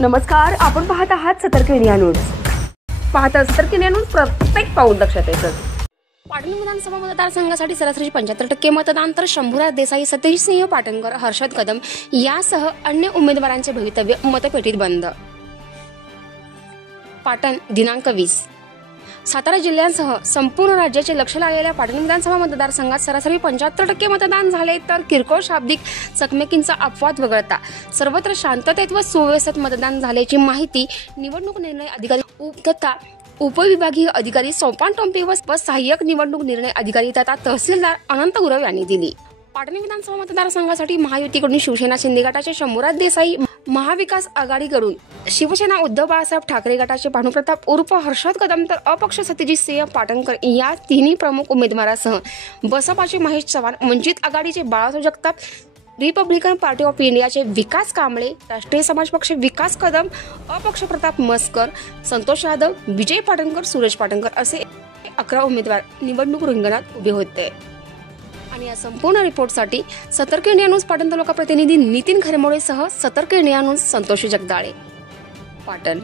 नमस्कार, आपण पाहत आहात सतर्क इंडिया न्यूज। पाहता सतर्क इंडिया न्यूज, प्रत्येक पाऊल लक्षात येतं। पाटण विधानसभा मतदारसंघासाठी सरासरी 75% मतदान, तर शंभूराज देसाई, सतीश सिंह पाटणकर, हर्षद कदम यासह अन्य उमेदवारांचे भवितव्य मतपेटीत बंद। पाटण दिनांक 20 सातारा जिल्ह्यासह संपूर्ण राज्याचे लक्ष लागलेल्या पाटण विधानसभा मतदारसंघात सरासरी 75% मतदान झाले, तर किरकोळ शाब्दिक चकमकींचा अपवाद वगळता सर्वत्र शांततेत व सुव्यवस्थित मतदान झाल्याची माहिती निवडणूक निर्णय अधिकारी तथा उपविभागीय अधिकारी सोपान टोंपे व सहाय्यक निवडणूक निर्णय अधिकारी तथा तहसीलदार अनंत गुरव यांनी दिली। पाटण विधानसभा मतदारसंघासाठी महायुतीकडून शिवसेना शिंदे गटाचे शंभूराज देसाई, महाविकास आघाडीकडून शिवसेना उद्धव बाळासाहेब ठाकरे गटाचे भानुप्रताप उर्फ हर्षद कदम, तर अपक्ष सतीश सिंह पाटणकर या तिन्ही प्रमुख उमेदवारासह बसपाचे महेश चव्हाण, वंचित आघाडीचे Balasaheb Jagtap, Republican party of इंडियाचे विकास कांबळे, राष्ट्रीय समाज पक्ष विकास कदम, अपक्ष प्रताप मस्कर, संतोष यादव, विजय पाटणकर, सूरज पाटणकर असे 11 उमेदवार निवडणूक रिंगणात उभे होते। आणि या संपूर्ण रिपोर्टसाठी सतर्क इंडिया न्यूज पाटण तालुका प्रतिनिधी नितीन खरेमोळेसह सतर्क इंडिया न्यूज संतोष जगदाळे, पाटण।